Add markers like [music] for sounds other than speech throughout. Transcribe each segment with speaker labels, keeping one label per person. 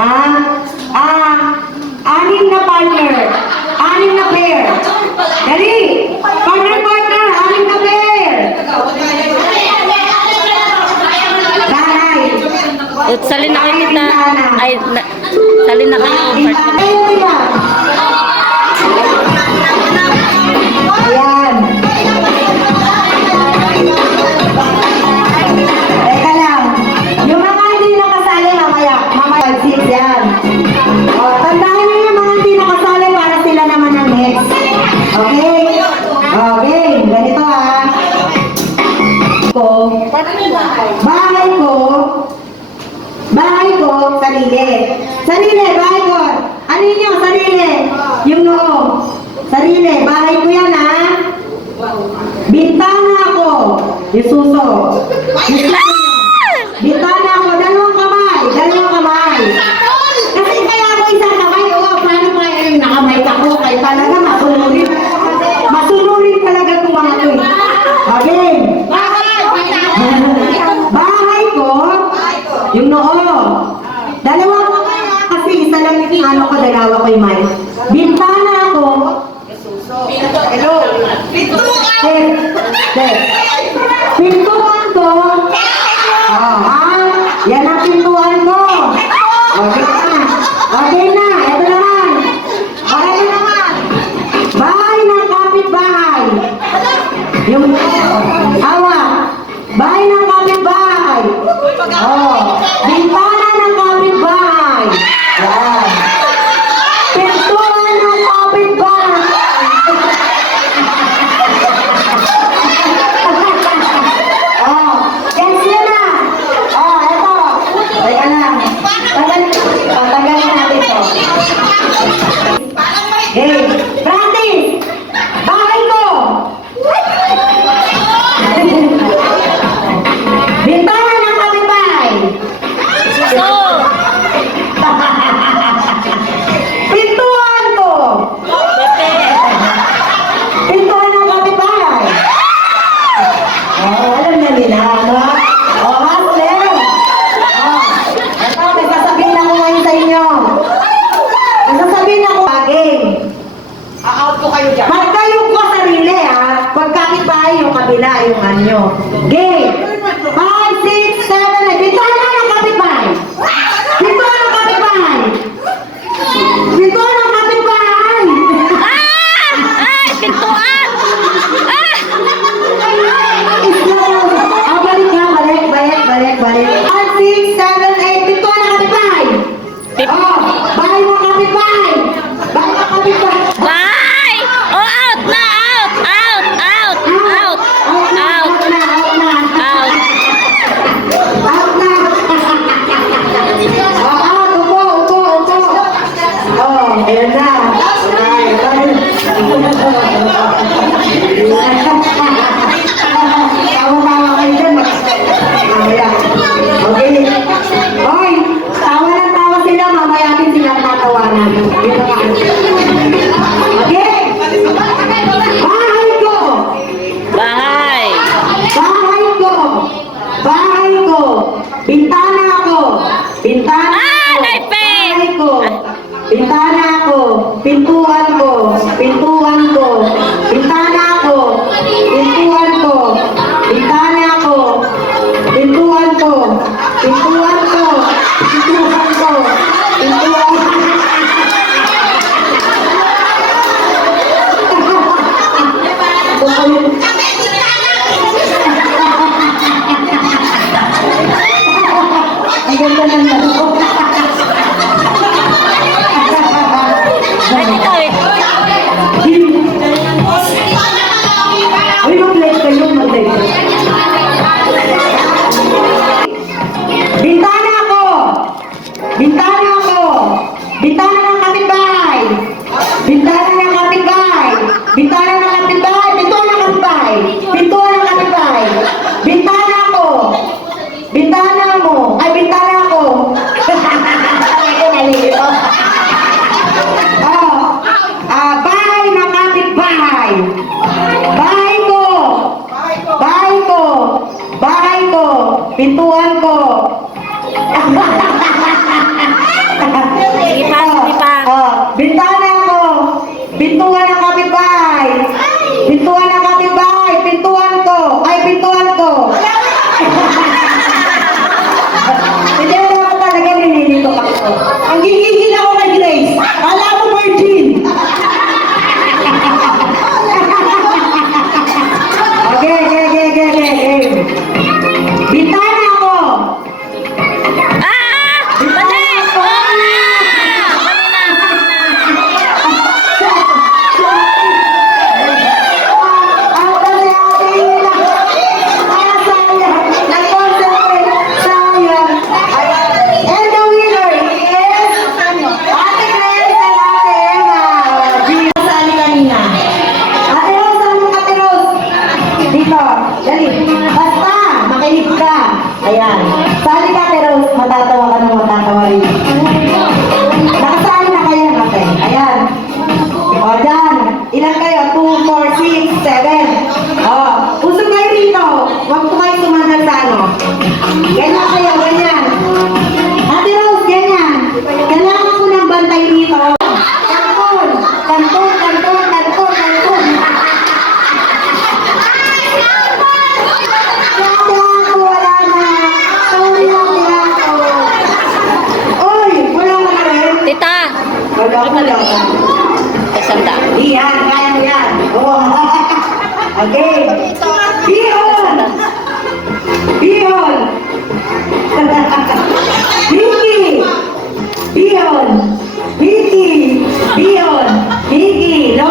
Speaker 1: Ah, ah, anim na partner. Anim na pair. Dali! Partner, partner, anim na pair.
Speaker 2: Dahay. Salin na kayo na, ay, na, salin na kayo.
Speaker 1: sarili. Sarili, bahay ko. Ano yun yung sarili? Yung noo. Sarili, bahay ko yan ha. Bintana ko. Isuso. Isuso. [laughs] daw ako'y may. Bintana ako. Hello. Hello. Hello. na nila, no? O, oh, Muslim! O, oh, ito, may sasabihin ako ngayon sa inyo. May sasabihin ako, baging.
Speaker 3: A-out ko kayo dyan.
Speaker 1: Magkayo ko sarili, ha? Pagkakit bahay yung kabila, yung ano anyo. Gay! kayo. 2, 4, 6, 7. Oh, usog kayo dito. Huwag po kayo sumanat sa ano. Ganyan kayo, ganyan. Ate Rose, ganyan. Kailangan po ng bantay dito. Kantol, kantol, kantol, kantol,
Speaker 2: kantol.
Speaker 1: Kailangan po wala na. Sorry lang, kailangan
Speaker 2: ah. wala
Speaker 1: na. Tita. Wala ko lang. Okay. Bihon. Bihon. Mickey. Bihon. Mickey. Bihon. Mickey. Lobby.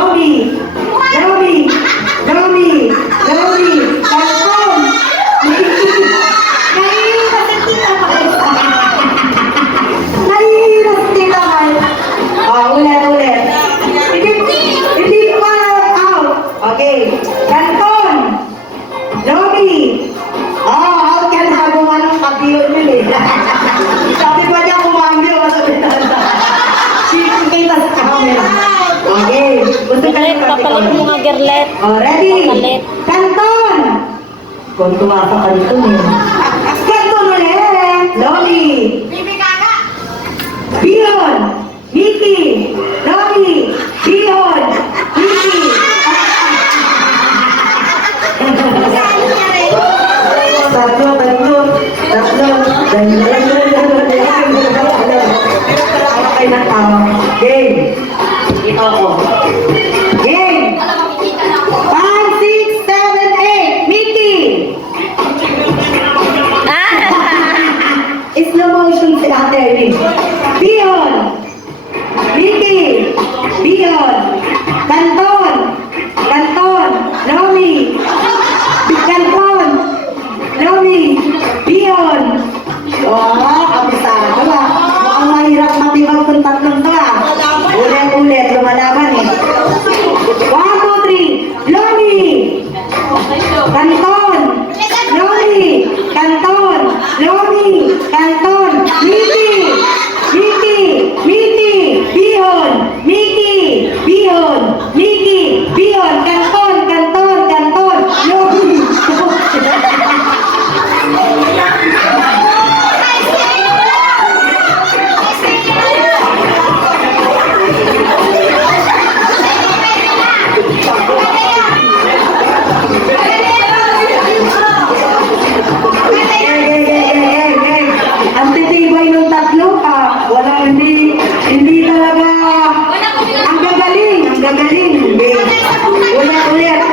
Speaker 2: Mo nga Gerlet.
Speaker 1: Oh, ready?
Speaker 2: Papalit.
Speaker 1: Kanton! Kung tumasa ka dito eh. Kanton ulit! Loli!
Speaker 3: Bibi Gaga!
Speaker 1: Bion! Motion si Ate Irene. Bion! Mickey! Bion! Kanton! Kanton! Lomi! Kanton! Lomi! Bion! Oh! Magaling. Ulit, ulit.